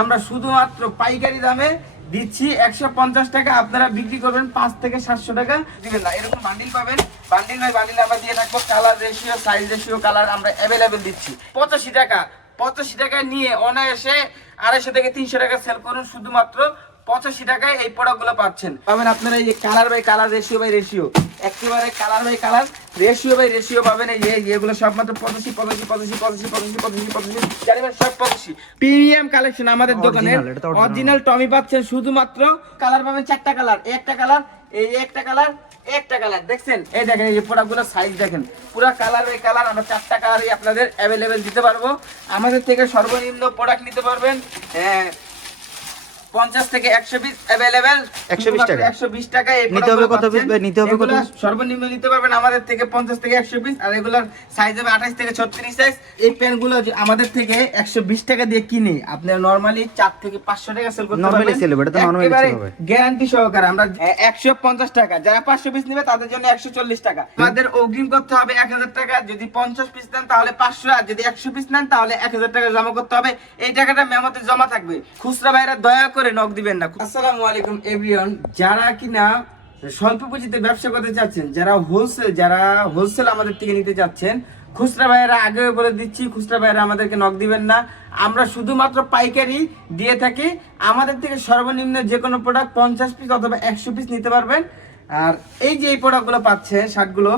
আমরা শুধুমাত্র পাইকারি দামে দিচ্ছি একশো পঞ্চাশ টাকা। আপনারা বিক্রি করবেন পাঁচ থেকে সাতশো টাকা। দিবেন না, এরকম বান্ডিল পাবেন। বান্ডিল নয় বান্ডিল আমরা দিয়ে থাকব colour ratio size ratio colour আমরা অ্যাভেলেবেল দিচ্ছি। পঁচাশি টাকা পঁচাশি টাকা নিয়ে অনায়াসে আড়াইশো থেকে তিনশো টাকা সেল করুন শুধুমাত্র পঁচাশি টাকায় এই প্রোডাক্টগুলো পাচ্ছেন। পাবেন আপনারা এই যে colour by colour ratio by ratio একেবারে colour by colour ratio by ratio পাবেন এই এগুলো সব মাত্র পঁচাশি পঁচাশি পঁচাশি পঁচাশি পঁচাশি পঁচাশি পঁচাশি। জানিবেন সব পঁচাশি। প্রিমিয়াম কালেকশন আমাদের দোকানে। অরিজিনাল টমি পাচ্ছেন শুধুমাত্র কালার পাবেন চারটা কালার একটা কালার এই একটা কালার একটা কালার দেখছেন? এই দেখেন এই যে প্রোডাক্টগুলো সাইজ দেখেন। পুরো কালার এই কালার আমরা চারটা কালারই আপনাদের অ্যাভেলেবেল দিতে পারব। আমাদের থেকে সর্বনিম্ন প্রোডাক্ট নিতে পারবেন হ্যাঁ পঞ্চাশ থেকে একশো পিস অ্যাভেলেবেল 120 টাকা। একশো বিশ টাকা এই নিতে হবে কত ভাই? নিতে হবে কত সর্বনিম্ন নিতে পারবেন আমাদের থেকে পঞ্চাশ থেকে একশো পিস আর এগুলোর সাইজ হবে আঠাশ থেকে ছত্রিশ সাইজ এই প্যান্টগুলো আমাদের থেকে একশো বিশ টাকা দিয়ে কিনে আপনি নর্মালি চার থেকে পাঁচশো টাকা সেল করতে sell হবে, এটা একেবারে sell হবে। গ্যারান্টি সহকারে আমরা একশো পঞ্চাশ টাকা যারা পাঁচশো পিস নেবে তাদের জন্য একশো চল্লিশ টাকা। আমাদের অগ্রিম করতে হবে এক হাজার টাকা যদি পঞ্চাশ পিস নেন তাহলে পাঁচশো আর যদি একশো পিস নেন তাহলে এক হাজার টাকা জমা করতে হবে। এই টাকাটা মেমোতে জমা থাকবে। খুচরা ভাইরা দয়া করে নক দিবেন না। আসসালামু আলাইকুম এভরিওয়ান যারা কিনা স্বল্প পুঁজিতে ব্যবসা করতে চাচ্ছেন, যারা হোলসেল যারা হোলসেল আমাদের থেকে নিতে চাচ্ছেন, খুচরা ভাইয়েরা আগে বলে দিচ্ছি, খুচরা ভাইয়েরা আমাদেরকে নক দিবেন না। আমরা শুধুমাত্র পাইকারি দিয়ে থাকি। আমাদের থেকে সর্বনিম্ন যে কোনো প্রোডাক্ট পঞ্চাশ পিস অথবা একশো পিস নিতে পারবেন। আর এই যে এই প্রোডাক্টগুলো পাচ্ছে শার্টগুলো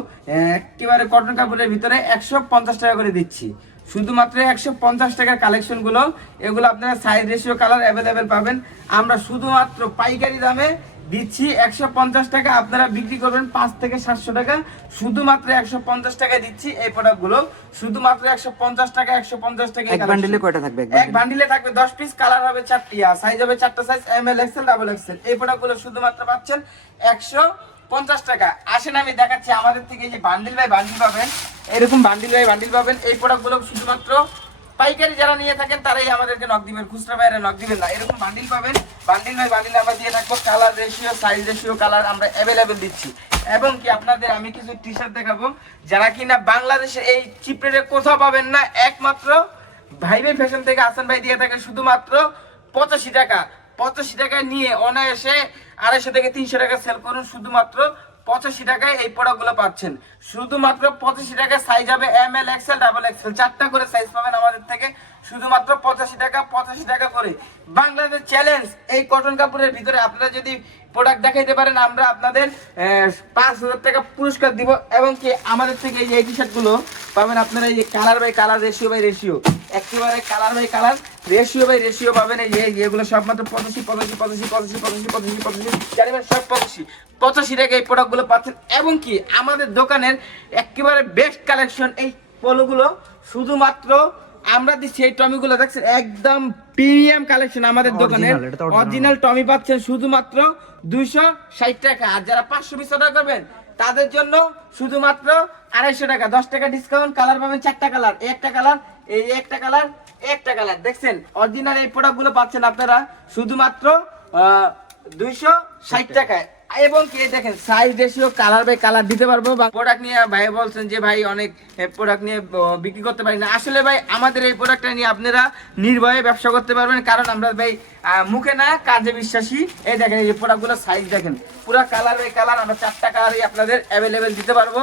একেবারে কটন কাপড়ের ভিতরে একশো পঞ্চাশ টাকা করে দিচ্ছি। শুধুমাত্র একশো পঞ্চাশ টাকার কালেকশনগুলো এগুলো আপনারা সাইজ রেশিও কালার অ্যাভেলেবেল পাবেন। আমরা শুধুমাত্র পাইকারি দামে দিচ্ছি একশো পঞ্চাশ টাকা। আপনারা বিক্রি করবেন পাঁচ থেকে সাতশো টাকা। শুধুমাত্র একশো পঞ্চাশ টাকায় দিচ্ছি এই প্রোডাক্টগুলো শুধুমাত্র একশো পঞ্চাশ টাকা একশো পঞ্চাশ টাকা এক বান্ডিলে কয়টা থাকবে? এক বান্ডিলে থাকবে দশ পিস কালার হবে চারটি। সাইজ হবে চারটা size M L XL double XL এই প্রোডাক্টগুলো শুধুমাত্র পাচ্ছেন একশো পঞ্চাশ টাকা। আসেন, আমি দেখাচ্ছি আমাদের থেকে যে বান্ডিল বাই বান্ডিল পাবেন। এরকম বান্ডিল বাই বান্ডিল পাবেন। এই প্রোডাক্টগুলো শুধুমাত্র পাইকারি যারা নিয়ে থাকেন, তারাই আমাদেরকে নক দিবেন। খুচরা বাইরে নক দিবেন না। এরকম বান্ডিল পাবেন। বান্ডিল বাই বান্ডিল আমরা দিয়ে থাকব। Colour ratio size ratio colour আমরা অ্যাভেলেবেল দিচ্ছি। এবং কি আপনাদের আমি কিছু টি শার্ট দেখাবো। যারা কিনা বাংলাদেশে এই চিপ রেটে কোথাও পাবেন না, একমাত্র ভাই ভাই ফ্যাশন থেকে আসান ভাই দিয়ে থাকে শুধুমাত্র পঁচাশি টাকা। পঁচাশি টাকা নিয়ে অনায়াসে আড়াইশো থেকে তিনশো টাকা সেল করুন। শুধুমাত্র পঁচাশি টাকায় এই প্রোডাক্টগুলো পাচ্ছেন। শুধুমাত্র পঁচাশি টাকা সাইজ হবে M L XL double XL চারটা করে সাইজ পাবেন আমাদের থেকে। শুধুমাত্র পঁচাশি টাকা পঁচাশি টাকা করে। বাংলাদেশ চ্যালেঞ্জ এই কটন কাপড়ের ভিতরে আপনারা যদি প্রোডাক্ট দেখাইতে পারেন, আমরা আপনাদের পাঁচ হাজার টাকা পুরস্কার দিব। এবং কি আমাদের থেকে এই টি শার্টগুলো পাবেন আপনারা এই যে colour by colour ratio by ratio একেবারে colour by colour ratio by ratio পাবেন এই এগুলো সব মাত্র পঁচাশি পঁচাশি পঁচাশি পঁচাশি পঁচাশি পঁচাশি পঁচাশি জানিবেন সব পঁচাশি। পঁচাশি টাকা এই প্রোডাক্টগুলো পাচ্ছেন। এবং কি আমাদের দোকানের একেবারে বেস্ট কালেকশন এই পলোগুলো শুধুমাত্র আমরা দিচ্ছি এই টমিগুলো দেখছেন? একদম প্রিমিয়াম কালেকশন আমাদের original। অরিজিনাল টমি পাচ্ছেন শুধুমাত্র দুইশো ষাট টাকা। আর যারা পাঁচশো পিস অর্ডার করবেন তাদের জন্য শুধুমাত্র আড়াইশো টাকা। দশ টাকা ডিসকাউন্ট কালার পাবেন চারটা কালার একটা কালার এই একটা কালার একটা কালার দেখছেন? অরিজিনাল এই প্রোডাক্টগুলো পাচ্ছেন আপনারা শুধুমাত্র দুইশো ষাট টাকায়। এবং কি দেখেন size ratio colour by colour দিতে পারব বা প্রোডাক্ট নিয়ে ভাই বলছেন যে ভাই অনেক প্রোডাক্ট নিয়ে বিক্রি করতে পারি না। আসলে ভাই আমাদের এই প্রোডাক্টটা নিয়ে আপনারা নির্ভয়ে ব্যবসা করতে পারবেন। কারণ আমরা ভাই মুখে না কাজে বিশ্বাসী। এই দেখেন এই যে প্রোডাক্টগুলো সাইজ দেখেন। পুরো কালার বাই কালার আমরা চারটা কালারই আপনাদের অ্যাভেলেবেল দিতে পারব।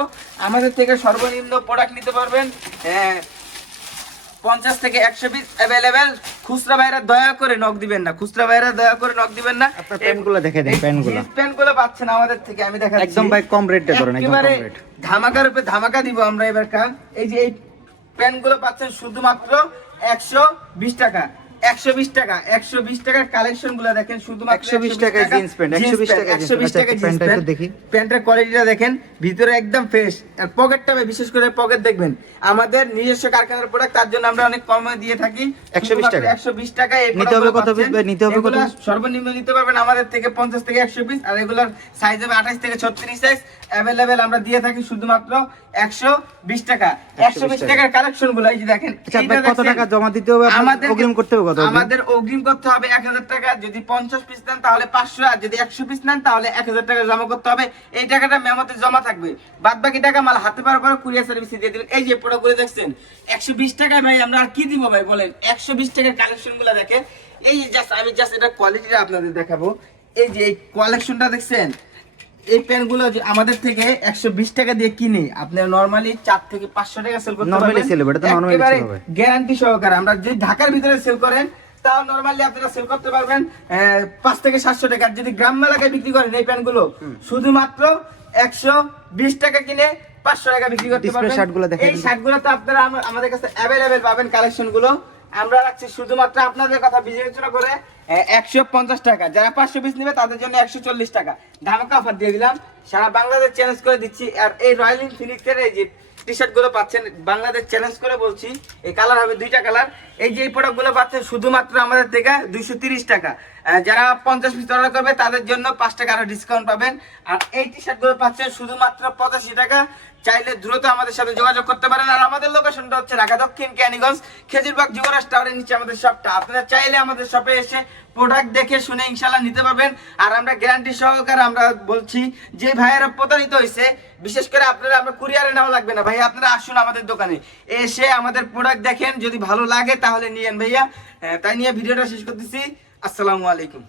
আমাদের থেকে সর্বনিম্ন প্রোডাক্ট নিতে পারবেন হ্যাঁ পঞ্চাশ থেকে একশো পিস অ্যাভেলেবেল খুচরা ভাইরা দয়া করে নক দিবেন না। খুচরা ভাইরা দয়া করে নক দিবেন না। আপনার প্যান্টগুলো দেখে দিন, প্যান্টগুলো। প্যান্টগুলো পাচ্ছেন আমাদের থেকে আমি দেখা একদম ভাই কম রেটে ধরেন একদম কম রেট ধামাকার উপরে ধামাকা দিব আমরা এবার কাম। এই যে এই প্যান্টগুলো পাচ্ছেন শুধুমাত্র একশো বিশ টাকা। একশো বিশ টাকা একশো বিশ টাকার কালেকশনগুলো দেখেন শুধুমাত্র 120 টাকায় jeans pant, 120 টাকায় একশো বিশ jeans pant। টাকা আচ্ছা, প্যান্টটা দেখি। প্যান্টের কোয়ালিটিটা দেখেন ভিতরে একদম ফ্রেশ আর পকেটটা বিশেষ করে পকেট দেখবেন আমাদের নিজস্ব কারখানার প্রোডাক্ট তার জন্য আমরা অনেক কমে দিয়ে থাকি 120 টাকা। একশো বিশ টাকা নিতে হবে কত প্রোডাক্টগুলো নিতে হবে কত সর্বনিম্ন নিতে পারবেন আমাদের থেকে পঞ্চাশ থেকে একশো পিস আর এগুলোর সাইজ হবে আঠাশ থেকে ছত্রিশ সাইজ অ্যাভেলেবেল আমরা দিয়ে থাকি শুধুমাত্র একশো বিশ টাকা একশো বিশ 120 টাকার কালেকশনগুলো এই যে দেখেন আচ্ছা কত টাকা জমা দিতে হবে আমাদের অগ্রিম করতে হবে আমাদের অগ্রিম করতে হবে এক হাজার টাকা। যদি পঞ্চাশ পিস নেন তাহলে পাঁচশো, আর যদি একশো পিস নেন তাহলে এক হাজার টাকা জমা করতে হবে। এই টাকাটা মেমোতে জমা থাকবে। বাদ বাকি টাকা মাল হাতে পাওয়ার পরে কুরিয়ার সার্ভিসে দিয়ে দেবেন। এই যে প্রোডাক্টগুলো দেখছেন, একশো বিশ টাকায় ভাই, আমরা আর কি দিব ভাই বলেন? একশো বিশ টাকার কালেকশনগুলো দেখেন। এই জাস্ট আমি জাস্ট এটা কোয়ালিটিটা আপনাদের দেখাবো। এই যে এই কালেকশনটা দেখছেন এই প্যান্টগুলো আমাদের থেকে একশো বিশ টাকা দিয়ে কিনে আপনি নর্মালি চার থেকে পাঁচশো টাকা সেল করতে sell হবে, এটা তো normally sell হবে। গ্যারান্টি সহকারে। আমরা যে ঢাকার ভিতরে সেল করেন তাও নরমালি আপনারা সেল করতে পারবেন আহ, পাঁচ থেকে সাতশো টাকা। যদি গ্রাম এলাকায় বিক্রি করেন এই প্যান্টগুলো শুধুমাত্র একশো বিশ টাকা কিনে পাঁচশো টাকা বিক্রি করতে পারবেন। shirt গুলো দেখাই এই। শার্টগুলো তো আপনারা আমাদের কাছে অ্যাভেলেবেল পাবেন কালেকশনগুলো। আমরা রাখছি শুধুমাত্র আপনাদের কথা বিবেচনা করে একশো পঞ্চাশ টাকা। যারা পাঁচশো পিস নেবে, তাদের জন্য একশো চল্লিশ টাকা। ধামাকা অফার দিয়ে দিলাম। সারা বাংলাদেশ চ্যালেঞ্জ করে দিচ্ছি। আর এই রয়্যাল ইনফিনিক্সের এই যে টি শার্টগুলো পাচ্ছেন, বাংলাদেশ চ্যালেঞ্জ করে বলছি, এই কালার হবে দুইটা কালার এই যে এই প্রোডাক্টগুলো পাচ্ছেন শুধুমাত্র আমাদের থেকে দুইশো তিরিশ টাকা। যারা পঞ্চাশ পিস অর্ডার করবে, তাদের জন্য পাঁচ টাকা আরও ডিসকাউন্ট পাবেন। আর এই টি শার্টগুলো পাচ্ছেন শুধুমাত্র পঁচাশি টাকা। চাইলে দ্রুত আমাদের সাথে যোগাযোগ করতে পারেন। আর আমাদের লোকেশনটা হচ্ছে ঢাকা, দক্ষিণ ক্যানিগঞ্জ খেজুরবাগ, যুবরাজ টাওয়ারের নিচে আমাদের শপটা আপনারা চাইলে আমাদের শপে এসে প্রোডাক্ট দেখে শুনে ইনশাল্লাহ নিতে পারবেন। আর আমরা গ্যারান্টি সহকারে আমরা বলছি, যে ভাইয়েরা প্রতারিত হয়েছে বিশেষ করে আপনারা, আমরা কুরিয়ারে নেওয়া লাগবে না। ভাই আপনারা আসুন আমাদের দোকানে। এসে আমাদের প্রোডাক্ট দেখেন। যদি ভালো লাগে, তাহলে নিয়েন ভাইয়া। তাই নিয়ে ভিডিওটা শেষ করতেছি। আসসালামু আলাইকুম।